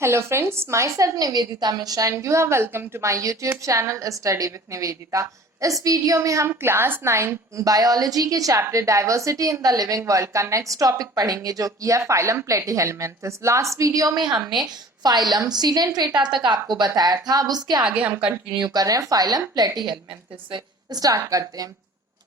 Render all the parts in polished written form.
Hello friends, myself Nivedita Mishra and you are welcome to my YouTube channel Study with Nivedita. इस video में हम class 9 biology के chapter diversity in the living world का next topic पढ़ेंगे जो कि है फाइलम प्लेटीहेलमिन्थस। लास्ट वीडियो में हमने फाइलम सीलेंट्रेटा तक आपको बताया था, अब उसके आगे हम कंटिन्यू कर रहे हैं फाइलम प्लेटीहेलमिन्थस से। स्टार्ट करते हैं।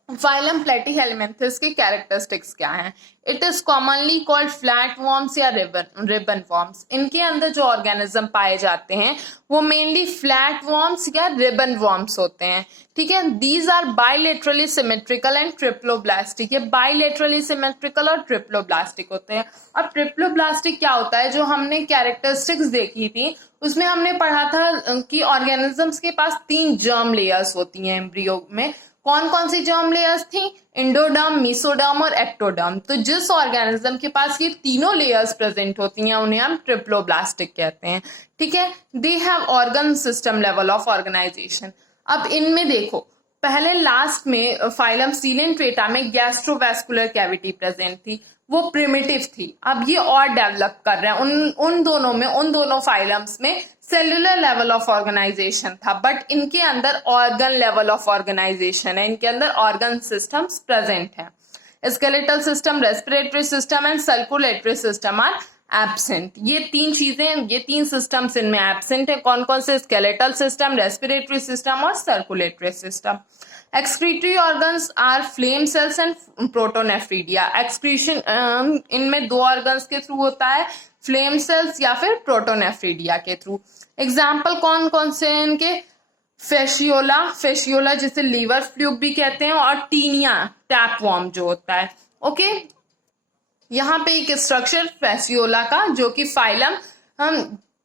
फाइलम प्लेटीहेलमिन्थस के कैरेक्टरिस्टिक्स क्या हैं? It is commonly called flat worms या रिबन वॉर्म्स। इनके अंदर जो ऑर्गेनिज्म पाए जाते हैं वो मेनली फ्लैट वॉर्म्स या रिबन वॉर्म्स होते हैं। ठीक है, these are bilaterally symmetrical and triploblastic. ये बाइलेटरली सिमेट्रिकल और ट्रिप्लोब्लास्टिक होते हैं। अब ट्रिप्लोब्लास्टिक क्या होता है? जो हमने कैरेक्टरिस्टिक्स देखी थी उसमें हमने पढ़ा था कि ऑर्गेनिजम्स के पास 3 जर्म लेयर्स होती हैं एम्ब्रियो में। कौन कौन सी जर्म लेयर्स थी? इंडोडर्म, मेसोडर्म और एक्टोडर्म। तो जिस ऑर्गेनिज्म के पास ये तीनों लेयर्स प्रेजेंट होती हैं उन्हें हम ट्रिप्लोब्लास्टिक कहते हैं। ठीक है, they have organ system level of organisation. अब इनमें देखो, पहले लास्ट में फाइलम सीलेंट्रेटा में गैस्ट्रोवैस्कुलर कैविटी प्रेजेंट थी, वो प्रिमिटिव थी। अब ये और डेवलप कर रहे हैं। उन दोनों फाइलम्स में सेलुलर लेवल ऑफ ऑर्गेनाइजेशन था, बट इनके अंदर ऑर्गन लेवल ऑफ ऑर्गेनाइजेशन है। इनके अंदर ऑर्गन सिस्टम्स प्रेजेंट है। Skeletal system, respiratory system and circulatory system are absent. ये 3 सिस्टम्स इनमें एब्सेंट है। कौन कौन से? स्केलेटल सिस्टम, रेस्पिरेटरी सिस्टम और circulatory system. Excretory organs are flame cells and protonephridia. Excretion इनमें 2 ऑर्गन्स के थ्रू होता है, फ्लेम सेल्स या फिर प्रोटोनेफ्रीडिया के थ्रू। एग्जाम्पल कौन कौन से हैं इनके? फेशियोला जिसे लीवर फ्लूक भी कहते हैं, और टीनिया टैपवॉर्म जो होता है। ओके, यहाँ पे एक स्ट्रक्चर फेशियोला का जो कि फाइलम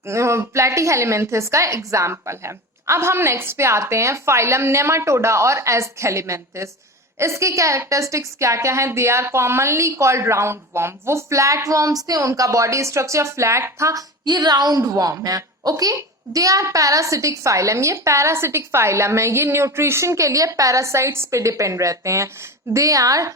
प्लेटीहेलमिन्थस का एग्जाम्पल है। अब हम नेक्स्ट पे आते हैं फाइलम नेमाटोडा और एस्केलिमेंथिस। इसके कैरेक्टरिस्टिक्स क्या क्या हैं? They are commonly called round worm. वो फ्लैट वॉर्म्स थे, उनका बॉडी स्ट्रक्चर फ्लैट था। ये राउंड वॉर्म है। Okay, they are parasitic phylum. ये पैरासिटिक फाइलम है। ये न्यूट्रिशन के लिए पैरासाइट्स पे डिपेंड रहते हैं। They are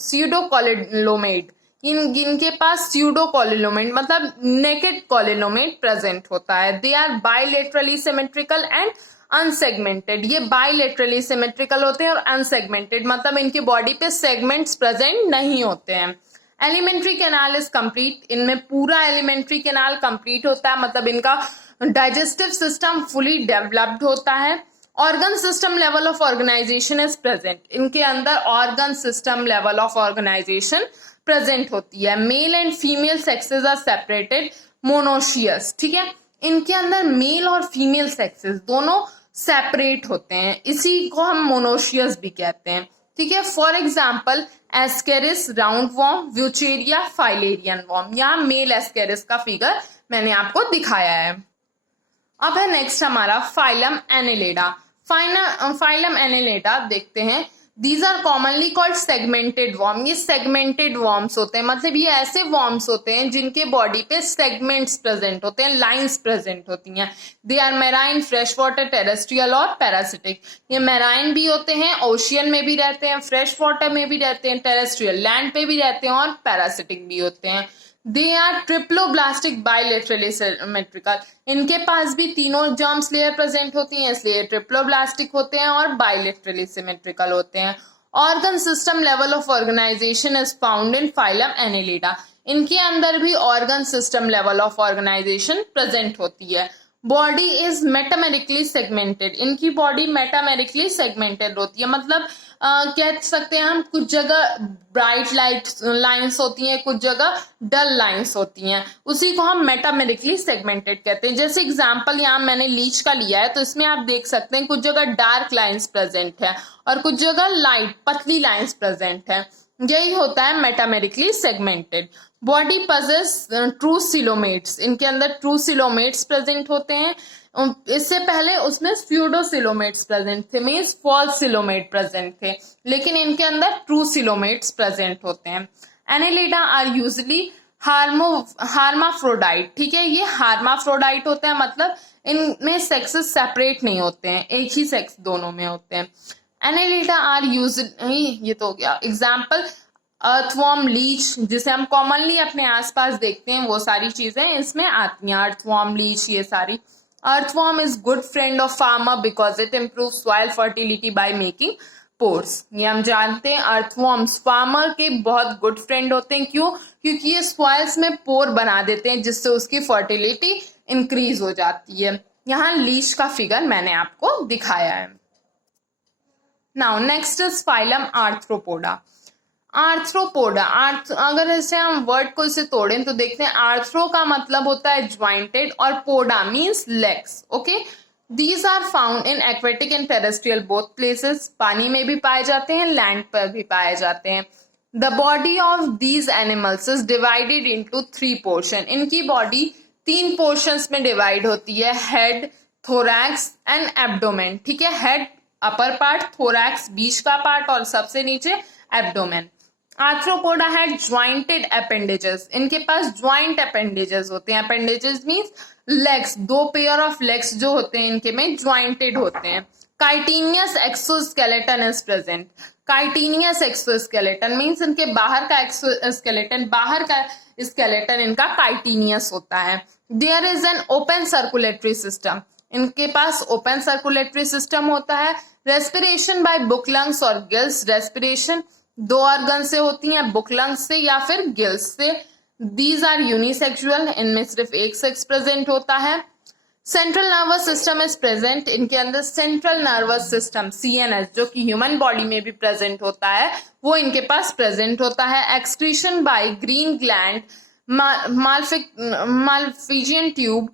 pseudocoelomate. इनके पास स्यूडोकोलिलोमेट मतलब नेकेड कोलिलोमेट प्रेजेंट होता है। They are bilaterally symmetrical and unsegmented. ये बाइलेटरली सिमेट्रिकल होते हैं और अनसेगमेंटेड मतलब इनके बॉडी पे सेगमेंट्स प्रेजेंट नहीं होते हैं। Alimentary canal is complete. इनमें पूरा एलिमेंट्री कैनाल कंप्लीट होता है, मतलब इनका डाइजेस्टिव सिस्टम फुली डेवलप्ड होता है। Organ system level of organization is present. इनके अंदर organ system level of organization present होती है। Male and female sexes are separated monoecious. ठीक है, इनके अंदर मेल और फीमेल सेक्सेस दोनों सेपरेट होते हैं, इसी को हम मोनोशियस भी कहते हैं। ठीक है, for example Ascaris round worm, Wuchereria filarial worm. यहाँ मेल एस्केरिस का फिगर मैंने आपको दिखाया है। अब है नेक्स्ट हमारा फाइलम एनेलिडा। फाइलम एनेलिडा देखते हैं। These are commonly called segmented worm. ये सेगमेंटेड वॉर्म्स होते हैं, मतलब ये ऐसे वॉर्म्स होते हैं जिनके बॉडी पे सेगमेंट्स प्रेजेंट होते हैं, लाइंस प्रेजेंट होती हैं। They are marine, fresh water, terrestrial और पैरासिटिक। ये मैराइन भी होते हैं, ओशियन में भी रहते हैं, फ्रेश वाटर में भी रहते हैं, टेरेस्ट्रियल लैंड पे भी रहते हैं और पैरासिटिक भी होते हैं। They are triploblastic bilaterally symmetrical. इनके पास भी तीनों जर्म्स लेयर प्रेजेंट होती हैं, इसलिए ट्रिप्लोब्लास्टिक होते हैं और बाइलेटरली सिमेट्रिकल होते हैं। Organ system level of organization is found in phylum annelida. इनके अंदर भी organ system level of organization present होती है। Body is metamerically segmented. इनकी बॉडी मेटामेरिकली सेगमेंटेड होती है, मतलब कह सकते हैं हम कुछ जगह ब्राइट लाइट लाइंस होती हैं, कुछ जगह डल लाइंस होती हैं, उसी को हम मेटामेरिकली सेगमेंटेड कहते हैं। जैसे एग्जांपल यहाँ मैंने लीच का लिया है, तो इसमें आप देख सकते हैं कुछ जगह डार्क लाइंस प्रेजेंट है और कुछ जगह लाइट पतली लाइंस प्रेजेंट है। यही होता है metamerically segmented. Body possess true coelomates. इनके अंदर ट्रू सिलोमेट्स प्रेजेंट होते हैं। इससे पहले उसमें स्यूडोसिलोमेट्स प्रेजेंट थे, मींस फॉल्स सिलोमेट प्रेजेंट थे, लेकिन इनके अंदर ट्रू सिलोमेट्स प्रेजेंट होते हैं। Annelida are usually hermaphrodite. ठीक है, ये हार्माफ्रोडाइट होते हैं, मतलब इनमें सेक्सेस सेपरेट नहीं होते हैं, एक ही सेक्स दोनों में होते हैं। एनेलिडा आर यूजुअली, ये तो हो गया एग्जाम्पल। अर्थवॉर्म, लीच, जिसे हम कॉमनली अपने आसपास देखते हैं, वो सारी चीजें इसमें आती हैं, अर्थवॉर्म, लीच, ये सारी। Earthworm is good friend of farmer because it improve soil fertility by making pores. ये हम जानते हैं, अर्थवॉर्म्स फार्मर के बहुत गुड फ्रेंड होते हैं। क्यों? क्योंकि ये सॉइल्स में पोर बना देते हैं, जिससे उसकी फर्टिलिटी इंक्रीज हो जाती है। यहाँ लीच का फिगर मैंने आपको दिखाया है। Now next is phylum arthropoda. Arthropoda, अगर ऐसे हम वर्ड को इसे तोड़ें तो देखते हैं, आर्थ्रो का मतलब होता है ज्वाइंटेड और poda means legs. Okay, these are found in aquatic and terrestrial both places. पानी में भी पाए जाते हैं, लैंड पर भी पाए जाते हैं। The body of these animals is divided into 3 portion. इनकी बॉडी 3 पोर्शंस में डिवाइड होती है, हेड, थोरैक्स एंड एब्डोमेन। ठीक है, हेड अपर पार्ट, थोरैक्स बीच का पार्ट और सबसे नीचे abdomen. Arthropoda had jointed appendages. इनके पास ज्वाइंट अपेंडेजेस होते हैं। Appendages means legs, 2 pair of legs जो होते हैं इनके में ज्वाइंटेड होते हैं। Chitinous exoskeleton is present. Chitinous exoskeleton means इनके बाहर का एक्सोस्केलेटन, बाहर का स्केलेटन इनका काइटिनियस होता है। There is an open circulatory system. इनके पास ओपन सर्कुलेटरी सिस्टम होता है। रेस्पिरेशन बाय बुक लंग्स और गिल्स। रेस्पिरेशन 2 ऑर्गन से होती हैं, बुक लंग्स से या फिर गिल्स से। दीज आर यूनिसेक्सुअल, इनमें सिर्फ एक सेक्स प्रेजेंट होता है। Central nervous system is present. इनके अंदर सेंट्रल नर्वस सिस्टम CNS, जो कि ह्यूमन बॉडी में भी प्रेजेंट होता है, वो इनके पास प्रेजेंट होता है। Excretion by green gland, Malpighian tube.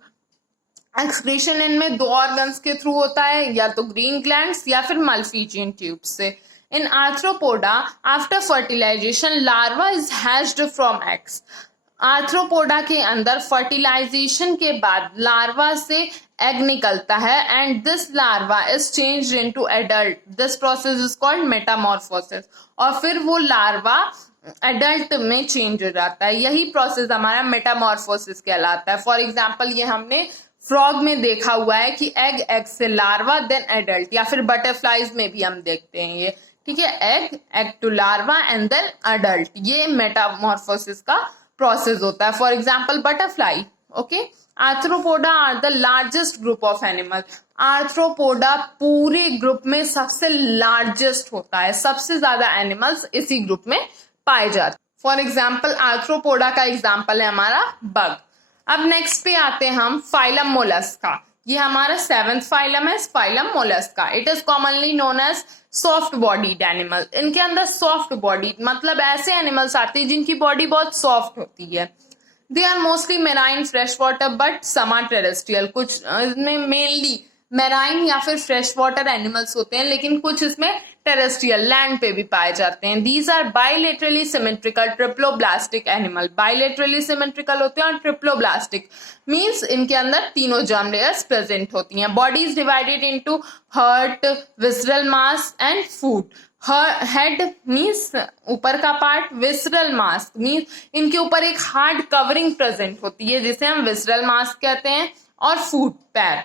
Excretion इनमें 2 ऑर्गन्स के थ्रू होता है, या तो ग्रीन ग्लैंड्स या फिर माल्फिजियन ट्यूब से। In Arthropoda after fertilization larva is hatched from eggs. Arthropoda के अंदर फर्टिलाइजेशन के बाद लार्वा से एग निकलता है and this larva is changed into adult. This process is called Metamorphosis. और फिर वो लार्वा एडल्ट में चेंज हो जाता है। यही प्रोसेस हमारा मेटामॉर्फोसिस कहलाता है। फॉर एग्जाम्पल, ये हमने फ्रॉग में देखा हुआ है कि एग से लार्वा देन एडल्ट, या फिर बटरफ्लाईज में भी हम देखते हैं ये। ठीक है, egg to larva and then adult, ये मेटामॉर्फोसिस का प्रोसेस होता है। For example butterfly. Okay, arthropoda are the largest group of animal. Arthropoda पूरे ग्रुप में सबसे लार्जेस्ट होता है, सबसे ज्यादा एनिमल्स इसी ग्रुप में पाए जाते हैं। फॉर एग्जाम्पल, आर्थ्रोपोडा का एग्जाम्पल है हमारा बग। अब नेक्स्ट पे आते हैं हम फाइलम मोलस्का। ये हमारा 7th फाइलम है, phylum mollusca. It is commonly known as soft bodied animal. इनके अंदर सॉफ्ट बॉडी मतलब ऐसे एनिमल्स आते हैं जिनकी बॉडी बहुत सॉफ्ट होती है। They are mostly marine fresh water but some are terrestrial. कुछ इसमें मेनली मेराइन या फिर फ्रेश वाटर एनिमल्स होते हैं, लेकिन कुछ इसमें टेरेस्ट्रियल लैंड पे भी पाए जाते हैं। These are bilaterally symmetrical triploblastic animal. Bilaterally symmetrical होते हैं और ट्रिप्लोब्लास्टिक मींस इनके अंदर तीनों जर्म लेयर्स प्रेजेंट होती हैं। Body is divided into heart, visceral mass and food. Head means ऊपर का पार्ट, विसरल मास मीन्स इनके ऊपर एक हार्ड कवरिंग प्रेजेंट होती है जिसे हम विसरल मास कहते हैं, और फूट पैर।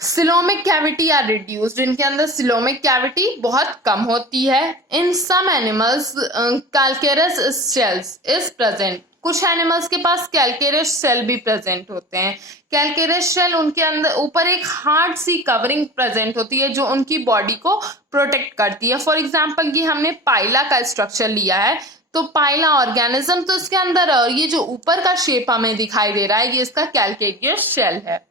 Coelomic cavity are reduced. इनके अंदर सिलोमिक कैविटी बहुत कम होती है। In some animals calcareous shells is present. कुछ एनिमल्स के पास कैल्केरस शेल भी प्रेजेंट होते हैं। कैल्केरस शेल, उनके अंदर ऊपर एक हार्ड सी कवरिंग प्रेजेंट होती है जो उनकी बॉडी को प्रोटेक्ट करती है। फॉर एग्जाम्पल, ये हमने पाइला का स्ट्रक्चर लिया है, तो पाइला ऑर्गेनिज्म तो इसके अंदर है, और ये जो ऊपर का शेप हमें दिखाई दे रहा है ये इसका कैल्केरियस शेल है।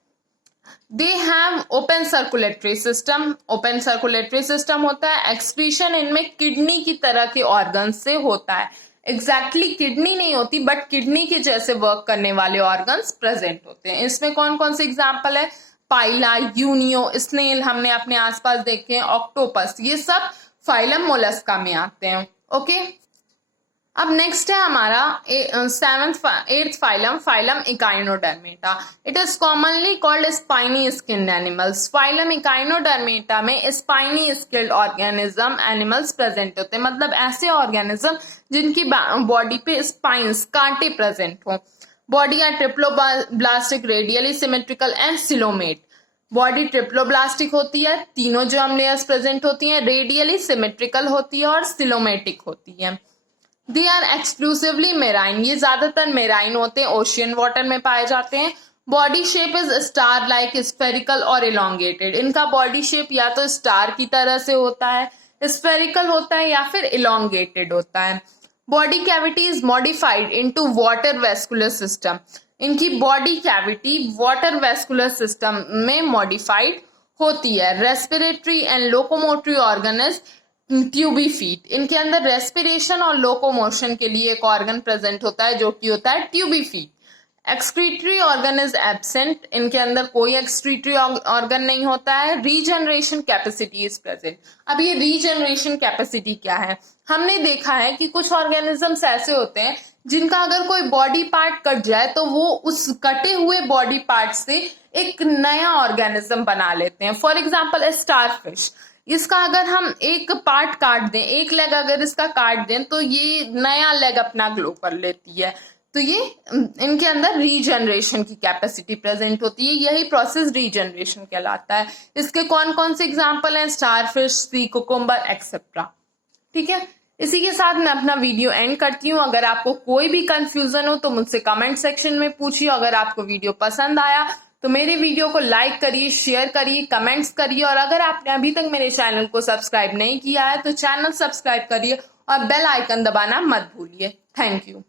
They have open circulatory system. Open circulatory system होता है। एक्सक्रीशन इनमें किडनी की तरह के ऑर्गन से होता है। एग्जैक्टली किडनी नहीं होती, बट किडनी के जैसे वर्क करने वाले ऑर्गन्स प्रेजेंट होते हैं। इसमें कौन कौन से एग्जाम्पल है? पाइला, यूनियो, स्नेल हमने अपने आसपास देखे हैं, ऑक्टोपस, ये सब फाइलम मोलस्का में आते हैं। ओके, अब नेक्स्ट है हमारा 8th phylum, phylum Echinodermata. It is commonly called spiny skin animals. Phylum Echinodermata में spiny skilled organism animals present होते हैं, मतलब ऐसे ऑर्गेनिज्म जिनकी बॉडी पे स्पाइंस, कांटे प्रेजेंट हो। Body are triploblastic, radially symmetrical and coelomate. Body triploblastic होती है, तीनों जर्म लेयर्स प्रेजेंट होती हैं, रेडियली सिमेट्रिकल होती है और सिलोमेटिक होती है। दे आर एक्सक्लूसिवली मेराइन, ये ज्यादातर मेराइन होते हैं, ओशियन वाटर में पाए जाते हैं। Body shape is star like, spherical और इलोंगेटेड, इनका बॉडी शेप या तो स्टार की तरह से होता है, स्फेरिकल होता है या फिर इलोंगेटेड होता है। Body cavity is modified into water vascular system, इनकी body cavity water vascular system में मॉडिफाइड होती है। Respiratory and locomotory organ is tube feet, इनके अंदर रेस्पिरेशन और लोकोमोशन के लिए एक ऑर्गन प्रेजेंट होता है जो कि होता है tube feet. Excretory organ is absent, इनके अंदर कोई एक्सक्रीटरी ऑर्गन नहीं होता है। Regeneration capacity is present. अब ये रीजनरेशन कैपेसिटी क्या है? हमने देखा है कि कुछ ऑर्गेनिजम्स ऐसे होते हैं जिनका अगर कोई बॉडी पार्ट कट जाए तो वो उस कटे हुए बॉडी पार्ट से एक नया ऑर्गेनिज्म बना लेते हैं। फॉर एग्जाम्पल स्टारफिश, इसका अगर हम एक पार्ट काट दें, एक लेग अगर इसका काट दें तो ये नया लेग अपना ग्लो कर लेती है। तो ये इनके अंदर रीजनरेशन की कैपेसिटी प्रेजेंट होती है, यही प्रोसेस रीजनरेशन कहलाता है। इसके कौन कौन से एग्जाम्पल हैं? Starfish, sea cucumber etcetera. ठीक है, इसी के साथ मैं अपना वीडियो एंड करती हूँ। अगर आपको कोई भी कंफ्यूजन हो तो मुझसे कमेंट सेक्शन में पूछिए। अगर आपको वीडियो पसंद आया तो मेरे वीडियो को लाइक करिए, शेयर करिए, कमेंट्स करिए, और अगर आपने अभी तक मेरे चैनल को सब्सक्राइब नहीं किया है तो चैनल सब्सक्राइब करिए और बेल आइकन दबाना मत भूलिए। Thank you.